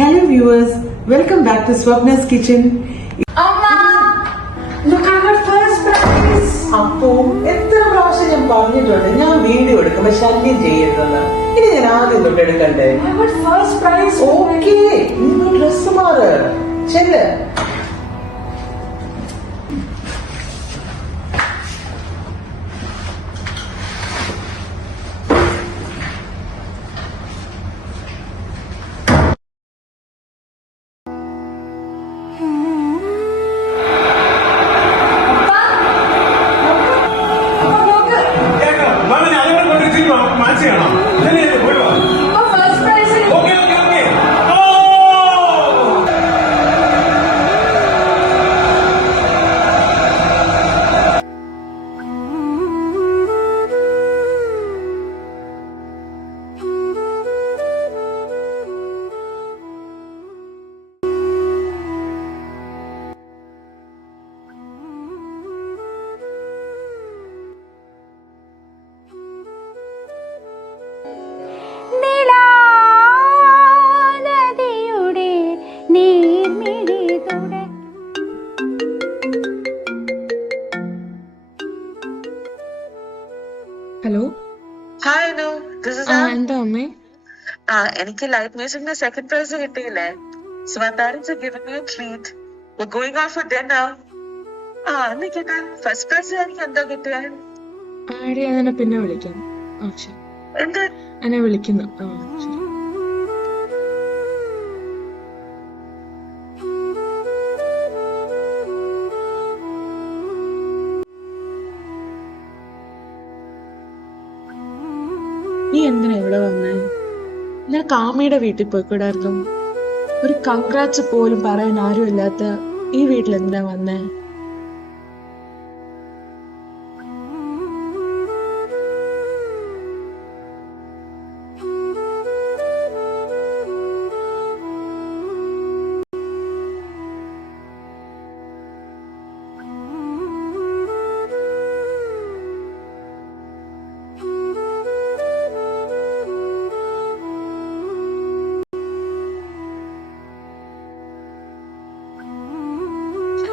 Hello viewers, welcome back to Swapna's Kitchen. Amma, look at her first prize. അപ്പോ എത്ര പ്രാവശ്യം ഞാൻ പറഞ്ഞിട്ടുണ്ട് ഞാൻ വീഡിയോ എടുക്കുമ്പോ ശല്യം ചെയ്യരുതെന്ന്. ഇനി ഞാൻ ആദ്യം തൊട്ട് എടുക്കണ്ടേ? I got first prize. Okay, നീ ഡ്രസ് മാറ്. ചെല്ല്. Hello Hi, Anu. This is എന്താ അമ്മേ? എനിക്ക് ലൈറ്റ് മ്യൂസിക്കിന്റെ സെക്കൻഡ് പ്രൈസ് കിട്ടിയില്ലേ? So my parents are giving me a treat. We're going out for dinner. നിക്കട്ടെ. ഫസ്റ്റ് പ്രൈസ് എനിക്ക് എന്താ കിട്ടിയ? ആടി ഞാൻ പിന്നെ വിളിക്കാം. ശരി. എന്ത്? എന്നെ വിളിക്കുന്നു. ശരി. നീ എന്തിനാ ഇവിടെ വന്നേ? നിനക്ക് ആമയുടെ വീട്ടിൽ പോയിക്കൂടായിരുന്നു? ഒരു കൺഗ്രാറ്റ്സ് പോലും പറയാൻ ആരും ഇല്ലാത്ത ഈ വീട്ടിൽ എന്തിനാ വന്നേ?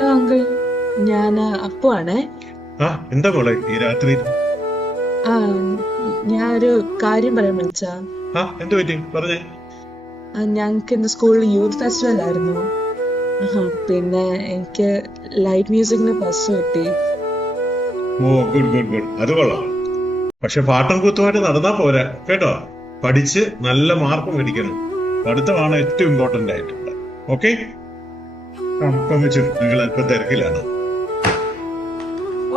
അങ്കിൾ, ഞാൻ അപ്പുവാണേ. എന്താ മോളെ ഈ രാത്രി? ഞാനൊരു കാര്യം പറയാൻ വിളിച്ചാ. എന്ത് പറ്റി പറഞ്ഞേ? ഞങ്ങക്ക് ഇന്ന് സ്കൂളിൽ യൂത്ത് ഫെസ്റ്റിവൽ ആയിരുന്നു. പിന്നെ എനിക്ക് ലൈറ്റ് മ്യൂസിക്കിന് ഫസ്റ്റ് കിട്ടി. ഓ ഗുഡ് ഗുഡ് ഗുഡ്, അത് കൊള്ളാം. പക്ഷെ പാട്ടും കൂത്തുമായിട്ട് നടന്നാ പോരാ കേട്ടോ. പഠിച്ച് നല്ല മാർക്ക് മേടിക്കണം. പഠിത്തമാണ് ഏറ്റവും ഇമ്പോർട്ടന്റ് ആയിട്ടുള്ളത്. ഓക്കെ, നിങ്ങൾ അല്പം തിരക്കിലാണ്.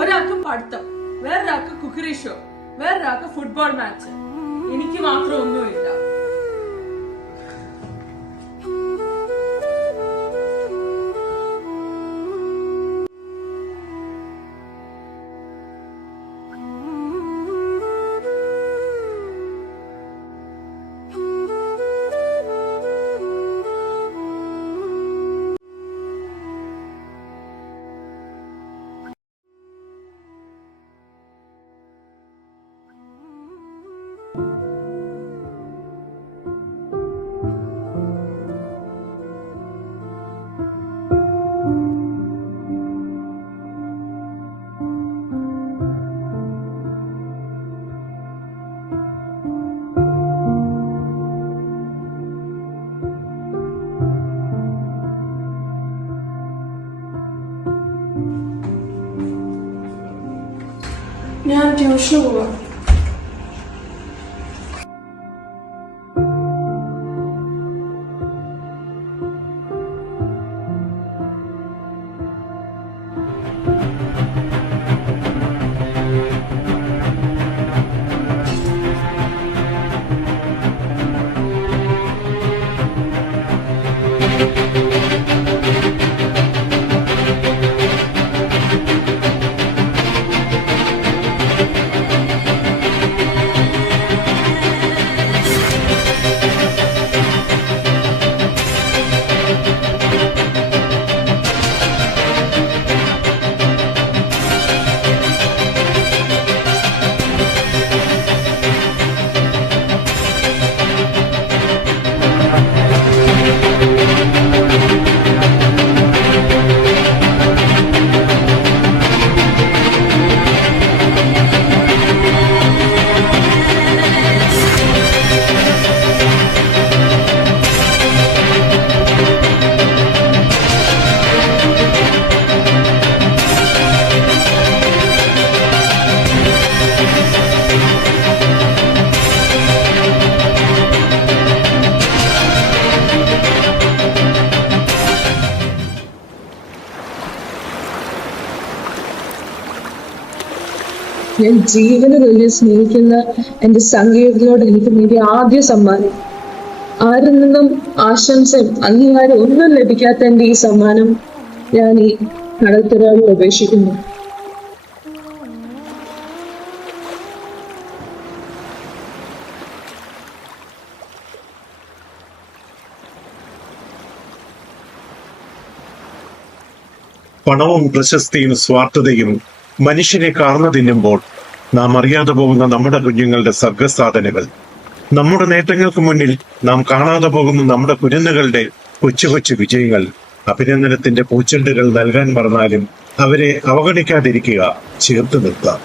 ഒരാൾക്ക് പഠിത്തം, വേറൊരാൾക്ക് കുക്കറി ഷോ, വേറൊരാൾക്ക് ഫുട്ബോൾ മാച്ച്. എനിക്ക് മാത്രം ഒന്നുമില്ല. ഞാൻ ട്യൂഷന് പോവാം. ഞാൻ ജീവന് വലിയ സ്നേഹിക്കുന്ന എന്റെ സംഗീതത്തിനോട് എനിക്ക് നേടിയ ആദ്യ സമ്മാനം. ആരിൽ നിന്നും ആശംസയും അംഗീകാരം ഒന്നും ലഭിക്കാത്ത എന്റെ ഈ സമ്മാനം ഞാൻ ഈ കടൽത്തിരാളിൽ ഉപേക്ഷിക്കുന്നു. പണവും പ്രശസ്തിയും സ്വാർത്ഥതയും മനുഷ്യനെ കാർന്നു തിന്നുമ്പോൾ നാം അറിയാതെ പോകുന്ന നമ്മുടെ കുഞ്ഞുങ്ങളുടെ സർഗസാധനകൾ, നമ്മുടെ നേട്ടങ്ങൾക്ക് മുന്നിൽ നാം കാണാതെ പോകുന്ന നമ്മുടെ കുരുന്നുകളുടെ കൊച്ചു കൊച്ചു വിജയങ്ങൾ, അഭിനന്ദനത്തിന്റെ പൂച്ചെണ്ടുകൾ നൽകാൻ മറന്നാലും അവരെ അവഗണിക്കാതിരിക്കുക, ചേർത്ത് നിർത്താം.